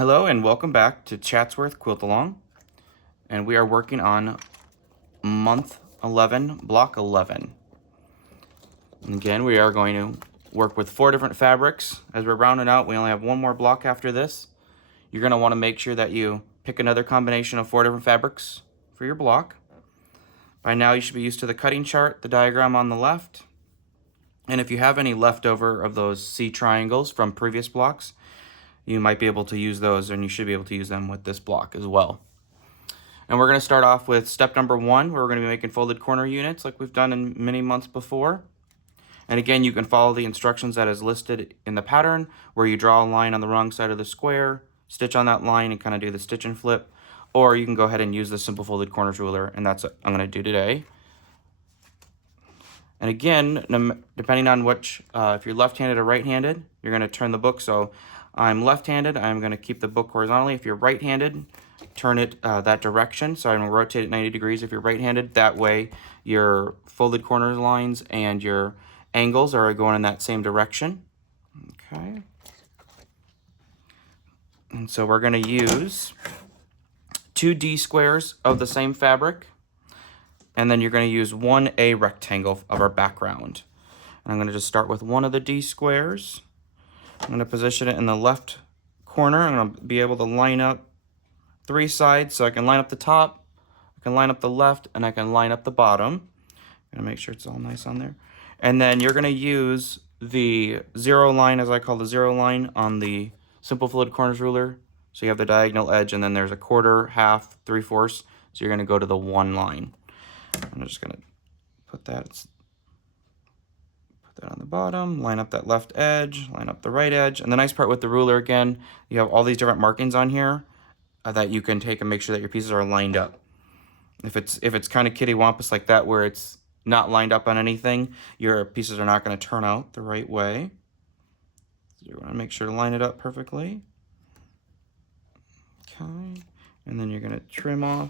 Hello and welcome back to Chatsworth Quilt-Along, and we are working on month 11, block 11. And again, we are going to work with 4 different fabrics. As we're rounding out, we only have one more block after this. You're going to want to make sure that you pick another combination of 4 different fabrics for your block. By now, you should be used to the cutting chart, the diagram on the left. And if you have any leftover of those C triangles from previous blocks, you might be able to use those, and you should be able to use them with this block as well. And we're going to start off with step number 1, where we're going to be making folded corner units like we've done in many months before. And again, you can follow the instructions that is listed in the pattern, where you draw a line on the wrong side of the square, stitch on that line, and kind of do the stitch and flip. Or you can go ahead and use the simple folded corners ruler, and that's what I'm going to do today. And again, depending on which, if you're left-handed or right-handed, you're going to turn the book. So I'm left-handed, I'm going to keep the book horizontally. If you're right-handed, turn it that direction. So I'm going to rotate it 90 degrees if you're right-handed. That way your folded corners lines and your angles are going in that same direction. Okay. And so we're going to use 2 D squares of the same fabric. And then you're going to use 1 A rectangle of our background. And I'm going to just start with one of the D squares. I'm going to position it in the left corner. I'm going to be able to line up 3 sides. So I can line up the top, I can line up the left, and I can line up the bottom. I'm going to make sure it's all nice on there. And then you're going to use the 0 line, as I call the 0 line, on the simple folded corners ruler. So you have the diagonal edge, and then there's a quarter, half, 3/4. So you're going to go to the 1 line. I'm just going to put that on the bottom, line up that left edge, line up the right edge. And the nice part with the ruler, again, you have all these different markings on here that you can take and make sure that your pieces are lined up. If it's kind of kitty-wampus like that, where it's not lined up on anything, your pieces are not going to turn out the right way. So you want to make sure to line it up perfectly. Okay, and then you're going to trim off.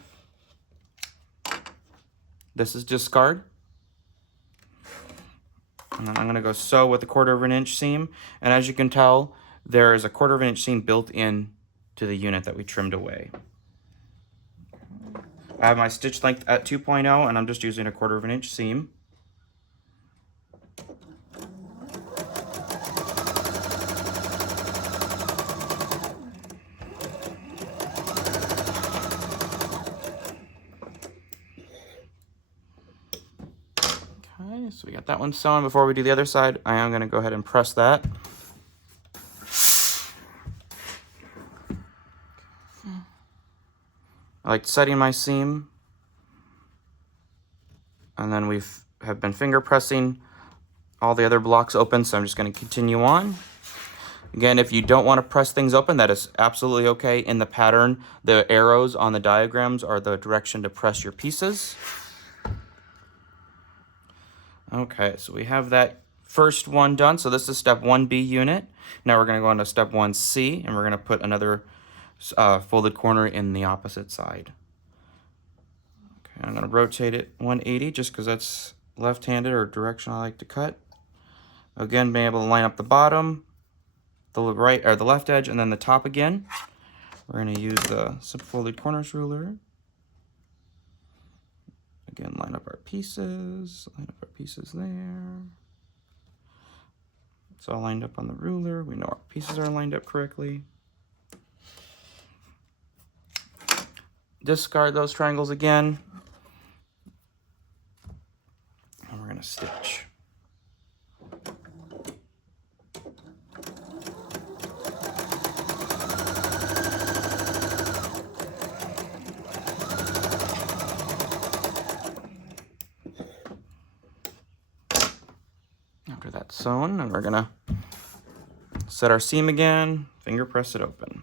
This is discard. And then I'm going to go sew with a 1/4 inch seam. And as you can tell, there is a 1/4 inch seam built in to the unit that we trimmed away. I have my stitch length at 2.0, and I'm just using a 1/4 inch seam. Okay, so we got that one sewn. Before we do the other side, I am going to go ahead and press that. I like setting my seam, and then have been finger pressing all the other blocks open, so I'm just going to continue on. Again, if you don't want to press things open, that is absolutely okay. In the pattern, the arrows on the diagrams are the direction to press your pieces. Okay, so we have that first one done. So this is step 1B unit. Now we're going to go on to step 1C, and we're going to put another folded corner in the opposite side. Okay, I'm going to rotate it 180 just because that's left-handed or direction I like to cut. Again, being able to line up the bottom, the right or the left edge, and then the top again. We're going to use the simple folded corners ruler. Again, line up our pieces there. It's all lined up on the ruler. We know our pieces are lined up correctly. Discard those triangles again. And we're going to stitch. After that's sewn, and we're going to set our seam again, finger press it open.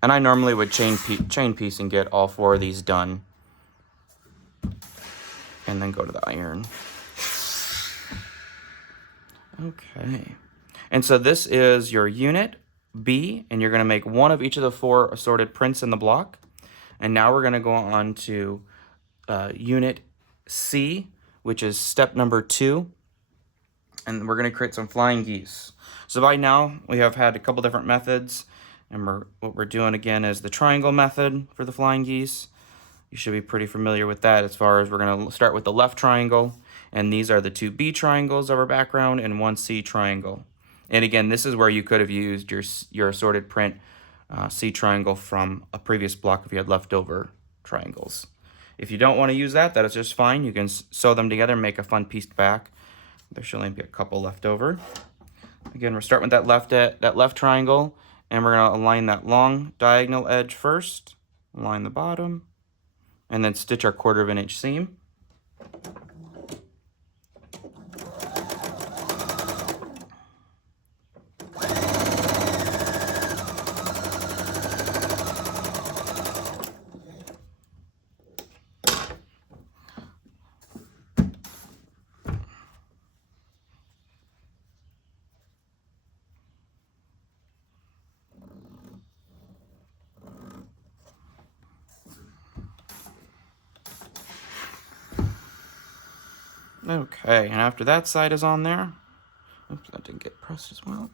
And I normally would chain piece and get all 4 of these done, and then go to the iron. Okay, and so this is your unit B, and you're going to make one of each of the 4 assorted prints in the block. And now we're going to go on to unit C, which is step number 2. And we're going to create some flying geese. So by now, we have had a couple different methods. And what we're doing again is the triangle method for the flying geese. You should be pretty familiar with that, as far as we're going to start with the left triangle. And these are the 2 B triangles of our background and 1 C triangle. And again, this is where you could have used your assorted print C triangle from a previous block if you had leftover triangles. If you don't want to use that, that is just fine. You can sew them together and make a fun pieced back. There should only be a couple left over. Again, we're starting with that left triangle, and we're going to align that long diagonal edge first, align the bottom, and then stitch our 1/4 inch seam. Okay, and after that side is on there, oops, that didn't get pressed as well.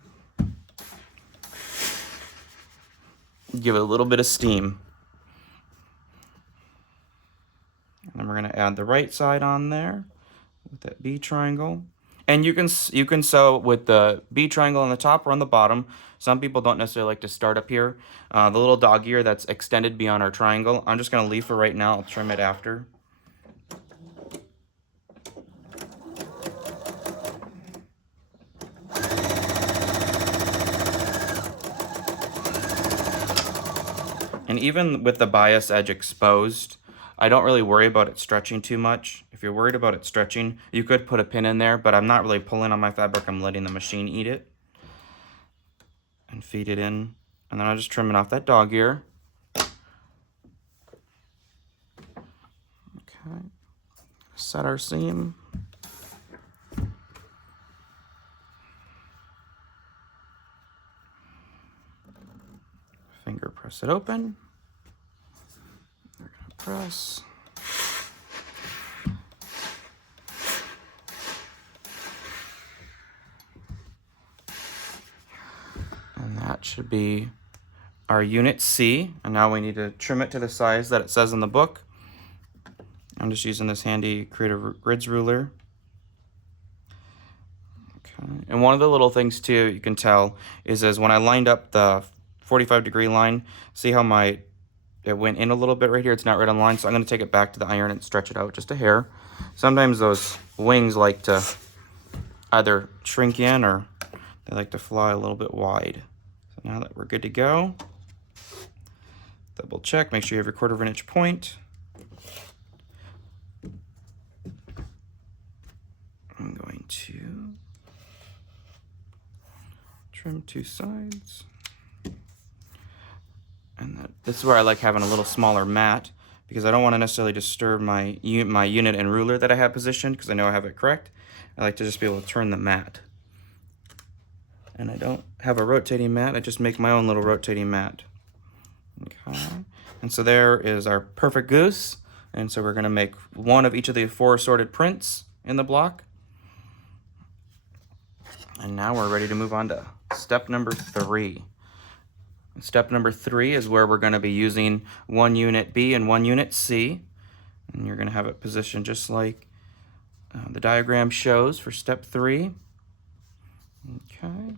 Give it a little bit of steam. And then we're going to add the right side on there with that B triangle. And you can sew with the B triangle on the top or on the bottom. Some people don't necessarily like to start up here. The little dog ear that's extended beyond our triangle, I'm just going to leave for right now. I'll trim it after. And even with the bias edge exposed, I don't really worry about it stretching too much. If you're worried about it stretching, you could put a pin in there, but I'm not really pulling on my fabric. I'm letting the machine eat it and feed it in. And then I'm just trimming off that dog ear. Okay, set our seam. Finger press it open. We're going to press. And that should be our unit C. And now we need to trim it to the size that it says in the book. I'm just using this handy Creative Grids ruler. Okay. And one of the little things too you can tell is when I lined up the 45-degree line, see how it went in a little bit right here? It's not right on line, so I'm going to take it back to the iron and stretch it out just a hair. Sometimes those wings like to either shrink in or they like to fly a little bit wide. So now that we're good to go, double check, make sure you have your 1/4 inch point. I'm going to trim 2 sides. And this is where I like having a little smaller mat, because I don't want to necessarily disturb my unit and ruler that I have positioned, because I know I have it correct. I like to just be able to turn the mat. And I don't have a rotating mat, I just make my own little rotating mat. Okay. And so there is our perfect goose. And so we're going to make one of each of the 4 assorted prints in the block. And now we're ready to move on to step number 3. Step number 3 is where we're going to be using 1 unit B and 1 unit C. And you're going to have it positioned just like the diagram shows for step 3. Okay.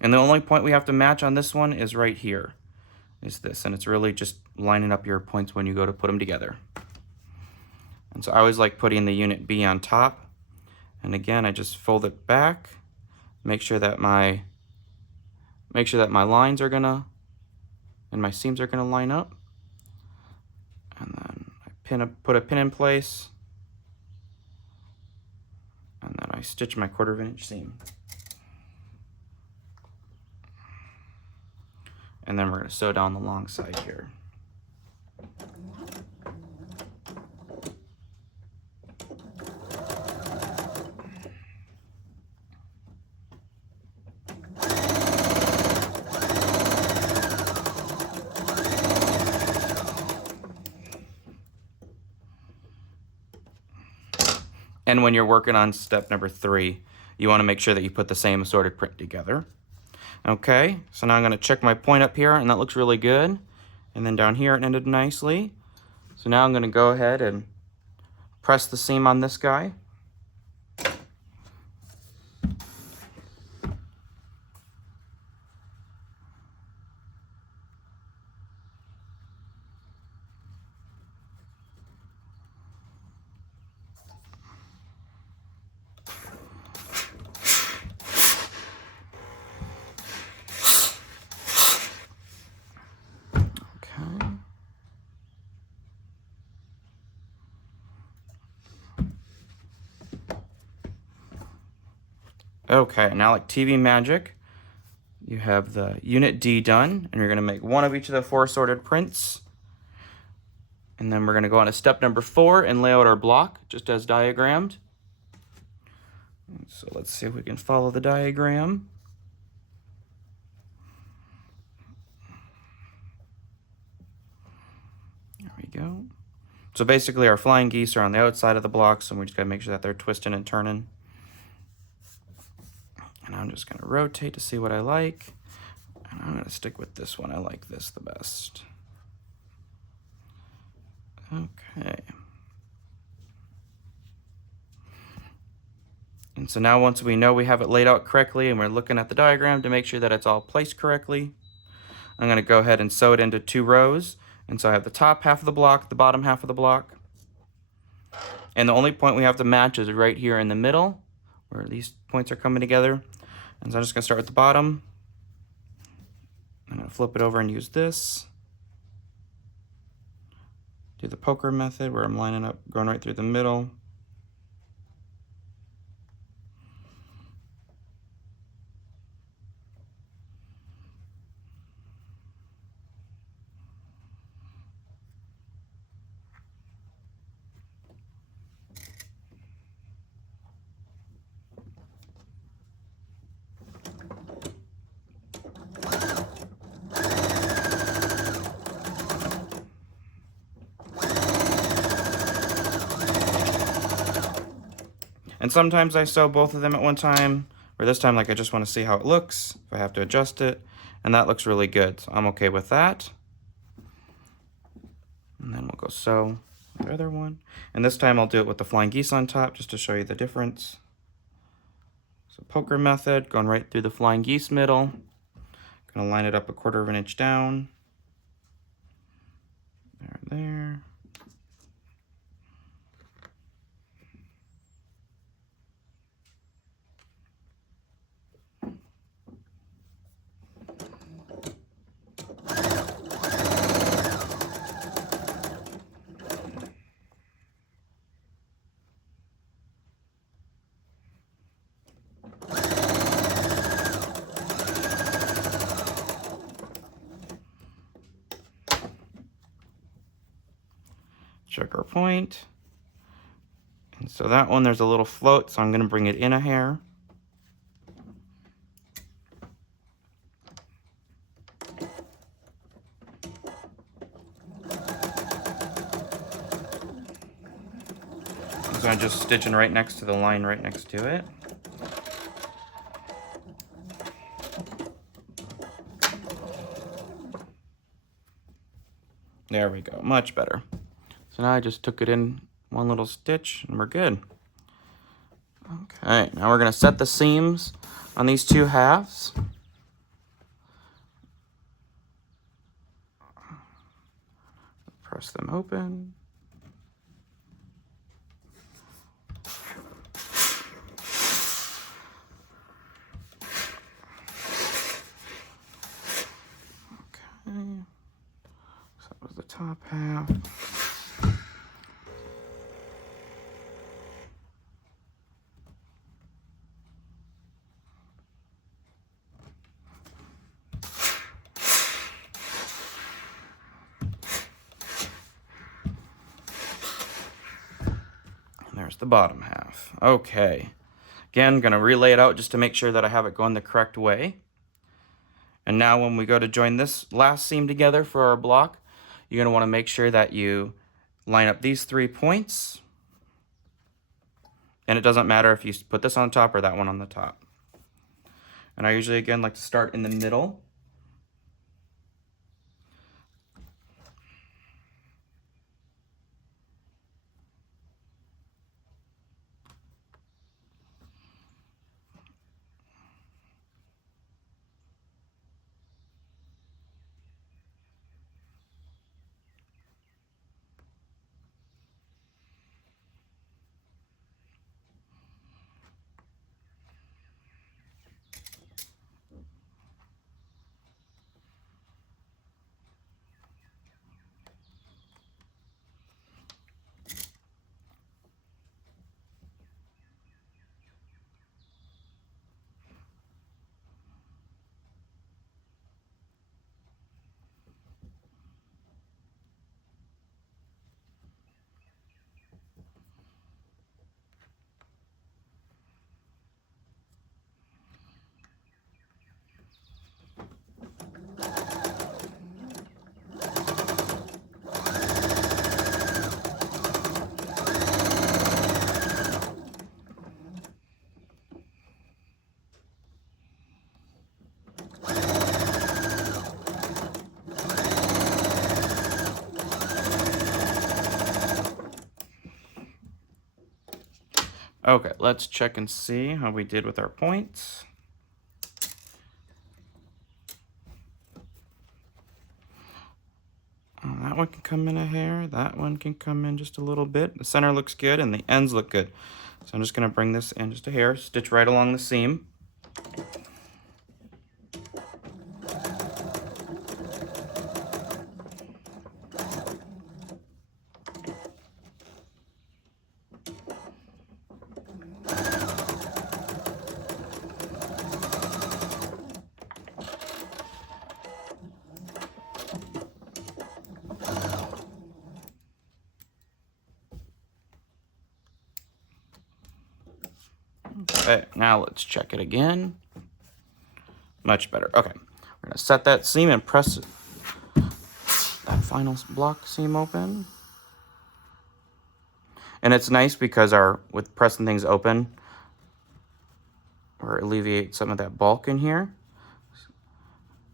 And the only point we have to match on this one is right here, is this. And it's really just lining up your points when you go to put them together. And so I always like putting the unit B on top. And again, I just fold it back, make sure that my lines are gonna and my seams are gonna line up. And then I put a pin in place, and then I stitch my 1/4 inch seam. And then we're gonna sew down the long side here. And when you're working on step number 3, you want to make sure that you put the same assorted print together. Okay, so now I'm going to check my point up here, and that looks really good. And then down here it ended nicely. So now I'm going to go ahead and press the seam on this guy. Okay, now like TV magic, you have the unit D done, and you're going to make one of each of the 4 sorted prints. And then we're going to go on to step number 4 and lay out our block, just as diagrammed. So let's see if we can follow the diagram. There we go. So basically our flying geese are on the outside of the blocks, and we just got to make sure that they're twisting and turning. And I'm just going to rotate to see what I like. And I'm going to stick with this one. I like this the best. Okay. And so now once we know we have it laid out correctly and we're looking at the diagram to make sure that it's all placed correctly, I'm going to go ahead and sew it into 2 rows. And so I have the top half of the block, the bottom half of the block. And the only point we have to match is right here in the middle, where these points are coming together. And so I'm just going to start with the bottom. I'm going to flip it over and use this. Do the poker method where I'm lining up, going right through the middle. And sometimes I sew both of them at one time, or this time like I just want to see how it looks, if I have to adjust it, and that looks really good, so I'm okay with that. And then we'll go sew the other one. And this time I'll do it with the flying geese on top, just to show you the difference. So poker method, going right through the flying geese middle. Gonna line it up 1/4 of an inch down. There. Check our point. And so that one, there's a little float, so I'm going to bring it in a hair. So I'm just stitching right next to the line right next to it. There we go, much better. So now I just took it in one little stitch and we're good. Okay, now we're gonna set the seams on these 2 halves. Press them open. Okay, so that was the top half. There's the bottom half. Okay. Again, gonna relay it out just to make sure that I have it going the correct way. And now when we go to join this last seam together for our block, you're gonna wanna make sure that you line up these 3 points And it doesn't matter if you put this on top or that one on the top. And I usually, again, like to start in the middle. Okay, let's check and see how we did with our points. That one can come in a hair, that one can come in just a little bit. The center looks good and the ends look good. So I'm just gonna bring this in just a hair, stitch right along the seam. Okay, now let's check it again. Much better. Okay, we're gonna set that seam and press that final block seam open. And it's nice because with pressing things open, or alleviate some of that bulk in here.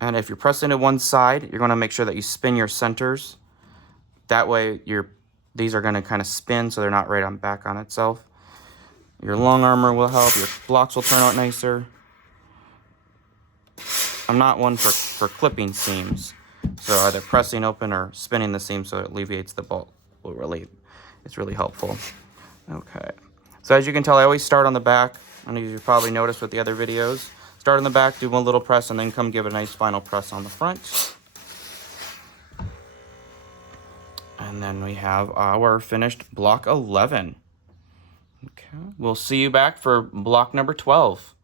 And if you're pressing to one side, you're gonna make sure that you spin your centers. That way these are gonna kind of spin so they're not right on back on itself. Your long armor will help, your blocks will turn out nicer. I'm not one for clipping seams. So either pressing open or spinning the seam so it alleviates the bulk it's really helpful. Okay. So as you can tell, I always start on the back. And as you probably noticed with the other videos, start on the back, do one little press, and then come give a nice final press on the front. And then we have our finished block 11. Okay. We'll see you back for block number 12.